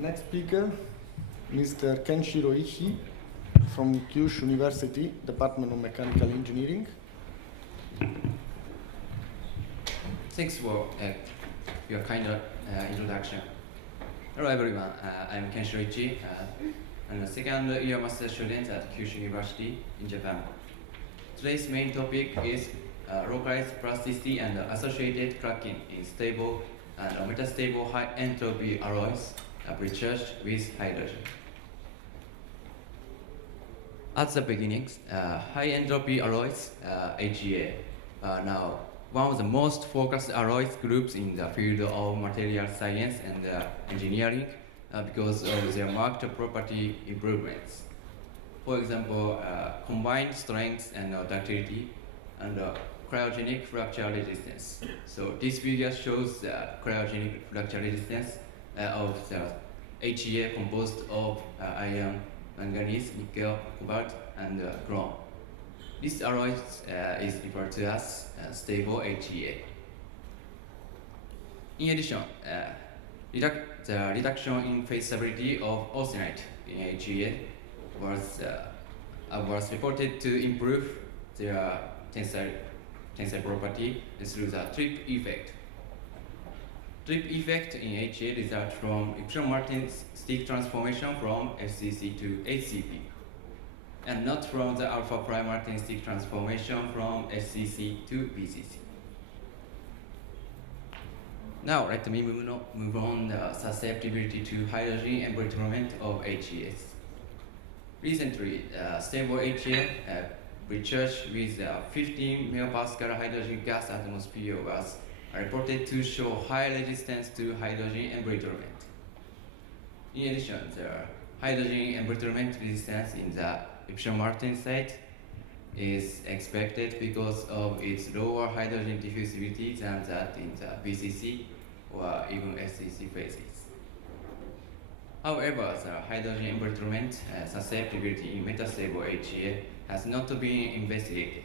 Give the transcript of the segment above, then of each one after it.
Next speaker, Mr. Kenshiro Ishii from Kyushu University, Department of Mechanical Engineering. Thanks for your kind introduction. Hello everyone, I'm Kenshiro Ishii. I'm a second year master student at Kyushu University in Japan. Today's main topic is localized plasticity and associated cracking in stable and metastable high entropy alloys recharged with hydrogen. At the beginning, high entropy alloys, HEA, are now one of the most focused alloys groups in the field of material science and engineering because of their marked property improvements. For example, combined strength and ductility and cryogenic fracture resistance. So this figure shows the cryogenic fracture resistance of the HEA composed of iron, manganese, nickel, cobalt, and chrome. This alloy is referred to as stable HEA. In addition, the reduction in phase stability of austenite in HEA was reported to improve their tensile property through the trip effect. Trip effect in HEA results from Epsilon-Martin stick transformation from FCC to HCP, and not from the alpha prime Martin stick transformation from SCC to BCC. Now let me move on the susceptibility to hydrogen embrittlement of HEAs. Recently, stable HEA recharged with 15 megapascal hydrogen gas atmosphere was reported to show high resistance to hydrogen embrittlement. In addition, the hydrogen embrittlement resistance in the Epsilon-Martin site is expected because of its lower hydrogen diffusivity than that in the BCC or even SCC phases. However, the hydrogen embrittlement susceptibility in metastable HEA has not been investigated.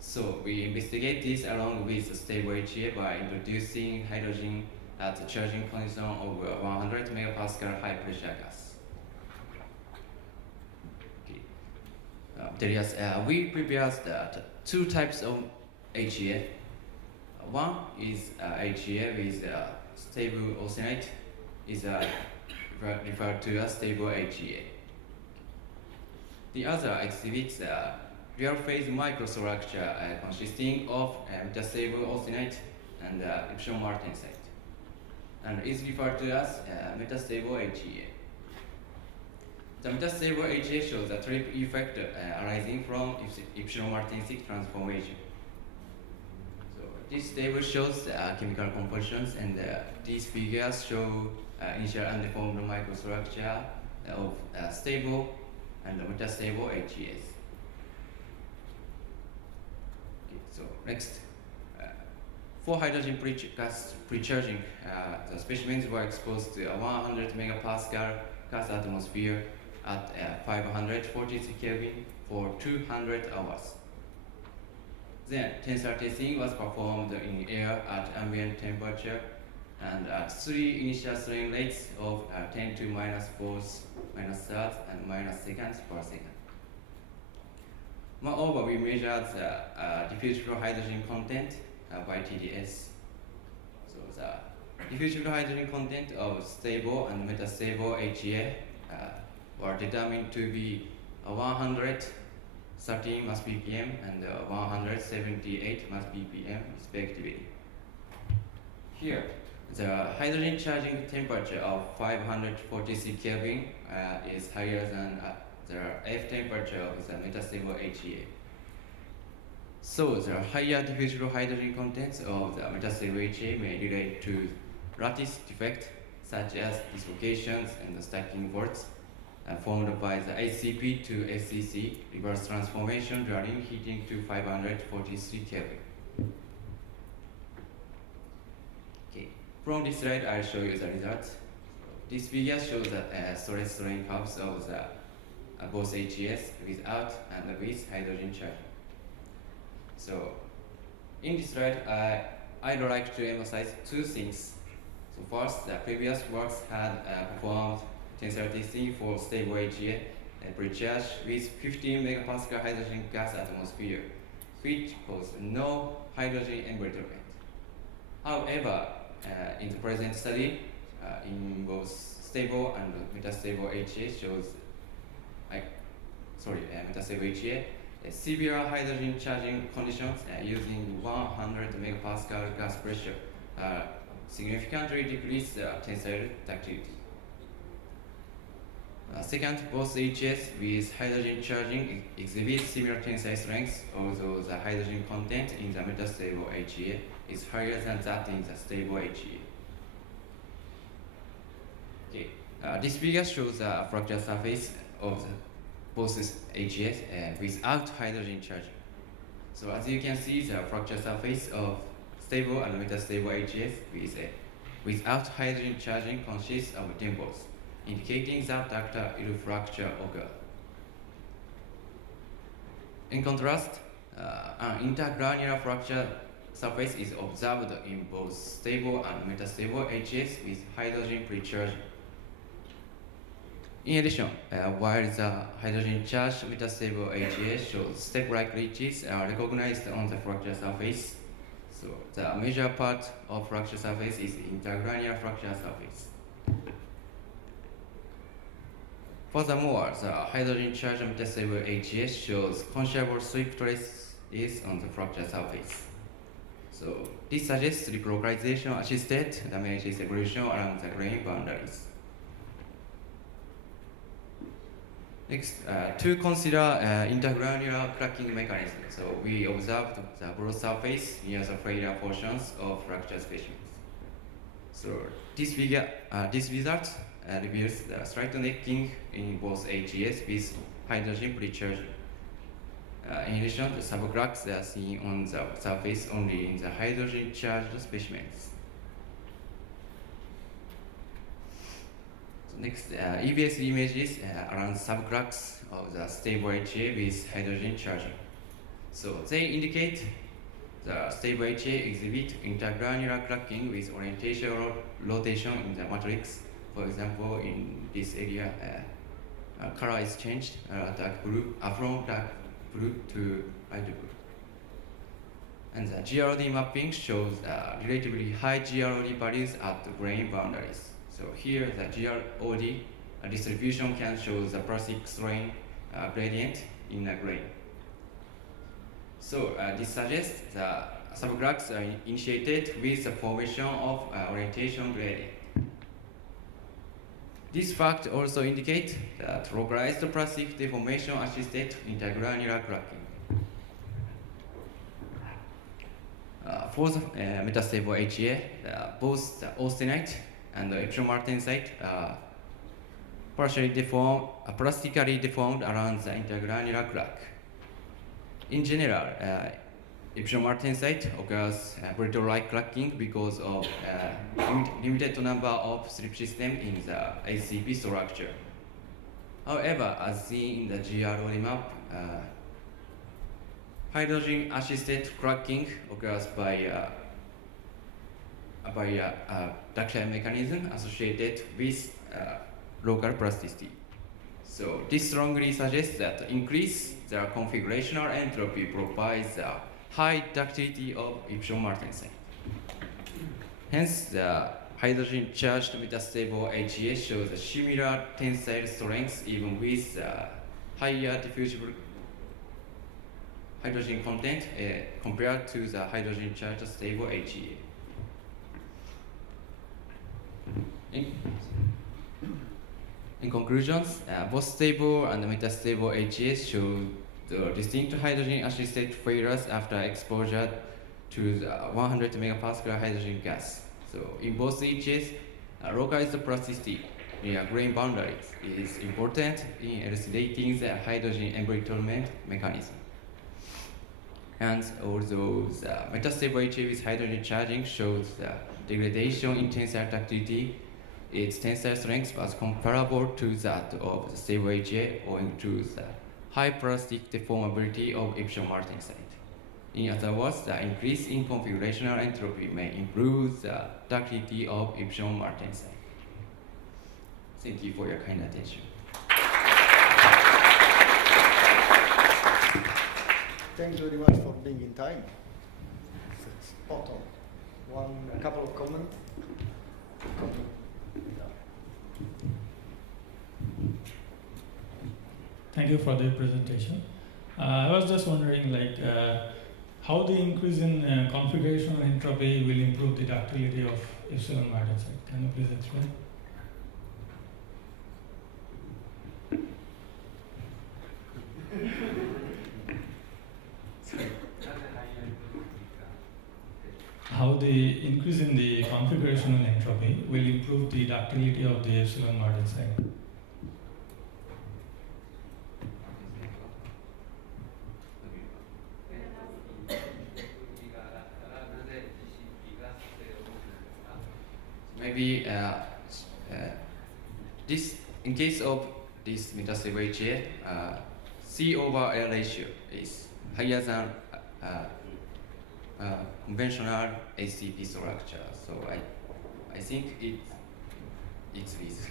So we investigate this along with the stable HEA by introducing hydrogen at the charging condition of 100 megapascal high pressure gas. We prepared two types of HEA. One is HEA with stable austenite, is referred to as stable HEA. The other exhibits real phase microstructure consisting of metastable austenite and Epsilon-Martin site, and is referred to as metastable HEA. The metastable HEA shows the trip effect arising from Epsilon-Martin stick transformation. So this table shows chemical compositions, and these figures show initial undeformed microstructure of stable and metastable HEAs. So next, for hydrogen gas precharging, the specimens were exposed to 100 megapascal gas atmosphere at 543 Kelvin for 200 hours. Then tensile testing was performed in air at ambient temperature and at 3 initial strain rates of 10 to minus 4th, minus 3rd, and minus 2nd per second. Moreover, we measured the diffusible hydrogen content by TDS. So the diffusible hydrogen content of stable and metastable HEA were determined to be 113 mass ppm and 178 mass ppm respectively. Here, the hydrogen charging temperature of 546 Kelvin is higher than the F temperature of the metastable HEA. So the higher diffusible hydrogen contents of the metastable HEA may relate to lattice defect such as dislocations and stacking faults formed by the HCP to SCC reverse transformation during heating to 543 Kelvin. Okay. From this slide, I'll show you the results. This figure shows the stress strain curves of the both HES without and with hydrogen charging. So, in this slide, I'd like to emphasize two things. So first, the previous works had performed tensile testing for stable HEA pre-charge with 15 megapascal hydrogen gas atmosphere, which caused no hydrogen embrittlement. However, in the present study, in both stable and metastable HEA shows, metastable HEA, severe hydrogen charging conditions using 100 megapascal gas pressure significantly decrease the tensile ductility. Second, both HES with hydrogen charging exhibit similar tensile strength, although the hydrogen content in the metastable HEA is higher than that in the stable HEA. Okay. This figure shows the fracture surface of the both HES without hydrogen charging. So as you can see, the fracture surface of stable and metastable HES without hydrogen charging consists of dimples, indicating that ductile fracture occurred. In contrast, an intergranular fracture surface is observed in both stable and metastable HES with hydrogen pre-charging. In addition, while the hydrogen-charged metastable HES shows step-like ridges are recognized on the fracture surface, so the major part of fracture surface is intergranular fracture surface. Furthermore, the hydrogen-charged metastable HES shows considerable sweep traces on the fracture surface. So this suggests localization-assisted damages evolution along the grain boundaries. Next, to consider intergranular cracking mechanism. So we observed the broad surface near the failure portions of fracture specimens. So this result reveals the slight necking in both HES with hydrogen pre-charging. In addition, the subcracks are seen on the surface only in the hydrogen-charged specimens. Next, EBS images around subcracks of the stable HEA with hydrogen charging. So they indicate the stable HEA exhibit intergranular cracking with orientation rotation in the matrix. For example, in this area, color is changed dark blue, from dark blue to light blue. And the GROD mapping shows relatively high GROD values at the grain boundaries. So here the GROD distribution can show the plastic strain gradient in a grain. So this suggests the subcracks are initiated with the formation of orientation gradient. This fact also indicates that localized plastic deformation assisted intergranular cracking. For the metastable HEA, both the austenite and the epsilon-martensite partially deformed, plastically deformed around the intergranular crack. In general, epsilon-martensite occurs brittle-like cracking because of limited number of slip systems in the HCP structure. However, as seen in the GROD map, hydrogen-assisted cracking occurs by ductile mechanism associated with local plasticity. So this strongly suggests that increase the configurational entropy provides a high ductility of epsilon-martensite. Hence, the hydrogen-charged metastable HEA shows a similar tensile strength even with higher diffusible hydrogen content compared to the hydrogen-charged stable HEA. In conclusions, both stable and metastable HES show the distinct hydrogen-assisted failures after exposure to the 100 megapascal hydrogen gas. So in both HES, localized plasticity near grain boundaries is important in elucidating the hydrogen embrittlement mechanism. And although the metastable HEA with hydrogen charging shows the degradation in tensile ductility, its tensile strength was comparable to that of the stable HEA owing to the high plastic deformability of epsilon-martensite. In other words, the increase in configurational entropy may improve the ductility of Epsilon-Martensite. Thank you for your kind attention. Thank you very much for being in time. It's spot on. A couple of comments. Thank you for the presentation. I was just wondering, how the increase in configurational entropy will improve the ductility of epsilon martensite. Can you please explain? How the increase in the configurational entropy will improve the ductility of the epsilon martensite. Maybe this, in case of this metastable HA, C over L ratio is higher than conventional HCP structure. So I think it's this.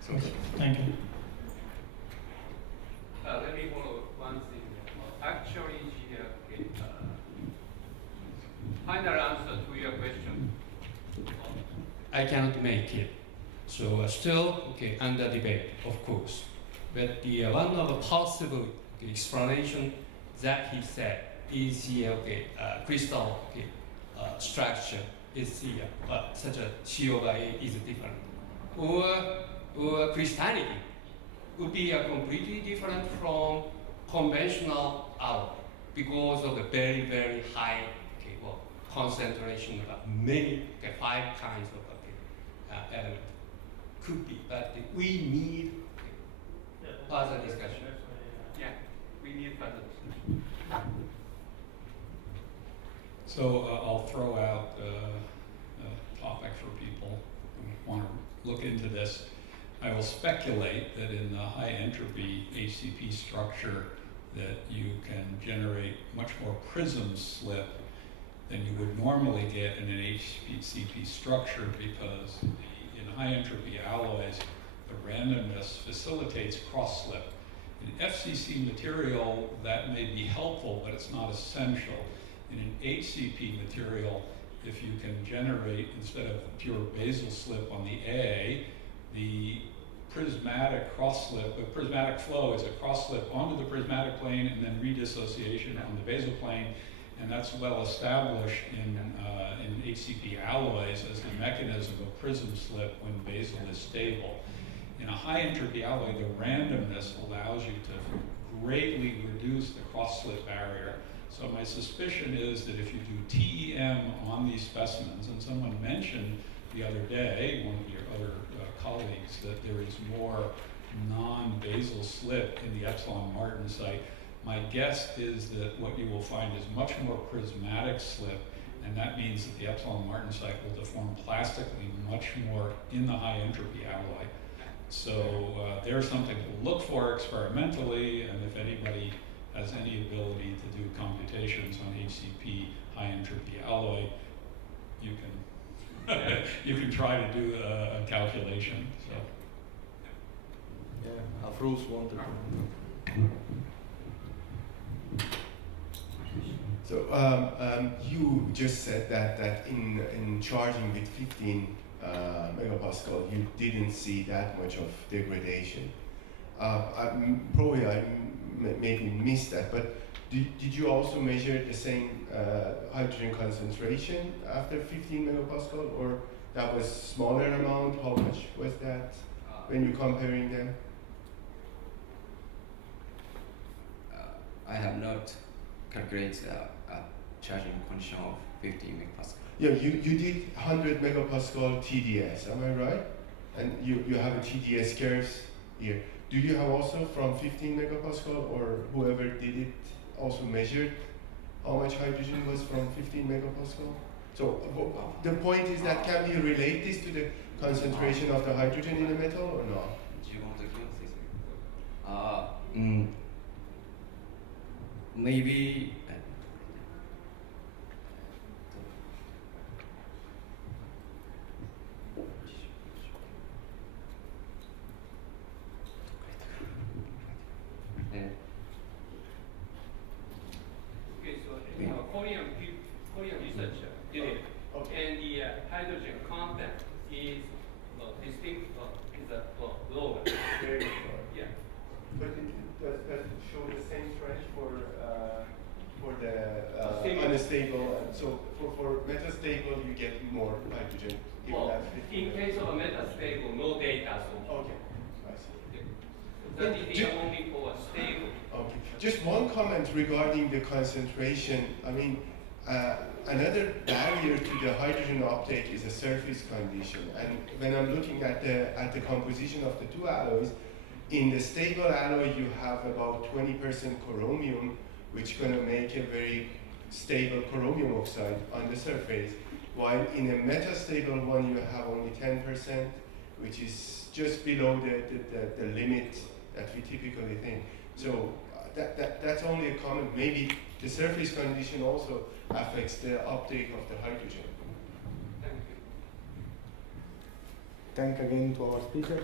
So, thank you. Let me follow one thing. Actually, here, okay, final answer to your question. I cannot make it. So still, okay, under debate, of course. But the one of the possible explanation that he said is here, crystal structure is here, but such a C over A is different. Or crystallinity would be completely different from conventional alloy because of the very, very high concentration of many, 5 kinds of elements. Could be, but we need further discussion. Yeah, we need further discussion. So I'll throw out a topic for people who want to look into this. I will speculate that in the high entropy HCP structure that you can generate much more prism slip than you would normally get in an HCP structure because in high entropy alloys, the randomness facilitates cross slip. In FCC material, that may be helpful, but it's not essential. In an HCP material, if you can generate, instead of pure basal slip on the A, the prismatic cross slip, the prismatic flow is a cross slip onto the prismatic plane and then redissociation on the basal plane, and that's well established in HCP alloys as the mechanism of prism slip when basal is stable. In a high entropy alloy, the randomness allows you to greatly reduce the cross slip barrier. So my suspicion is that if you do TEM on these specimens, and someone mentioned the other day, one of your other colleagues, that there is more non-basal slip in the epsilon martensite, my guess is that what you will find is much more prismatic slip, and that means that the epsilon martensite will deform plastically much more in the high entropy alloy. So there's something to look for experimentally, and if anybody has any ability to do computations on HCP high entropy alloy, you can you can try to do a calculation. So. Yeah, Afruz wanted to. So you just said that in charging with 15 megapascal, you didn't see that much of degradation. I maybe missed that, but did you also measure the same hydrogen concentration after 15 megapascal, or that was smaller amount? How much was that when you're comparing them? I have not calculated charging condition of 15 megapascal. Yeah, you did 100 megapascal TDS, am I right? And you have a TDS curves here. Do you have also from 15 megapascal, or whoever did it also measured how much hydrogen was from 15 megapascal? So the point is that can we relate this to the concentration of the hydrogen in the metal or not? Do you want to kill this? maybe Okay, so Korean researcher did it, and the hydrogen content is distinct, lower. Very good. Yeah. But does it show the same trend for the Stable. unstable? And so for metastable, you get more hydrogen. Given Well, that in case of a metastable, no data so far. Okay, I see. That is the only for stable. Okay. Just one comment regarding the concentration. I mean, another barrier to the hydrogen uptake is the surface condition. And when I'm looking at the composition of the two alloys, in the stable alloy you have about 20% chromium, which is going to make a very stable chromium oxide on the surface. While in a metastable one you have only 10%, which is just below the limit that we typically think. So that's only a comment. Maybe the surface condition also affects the uptake of the hydrogen. Thank you. Thank again to our speaker.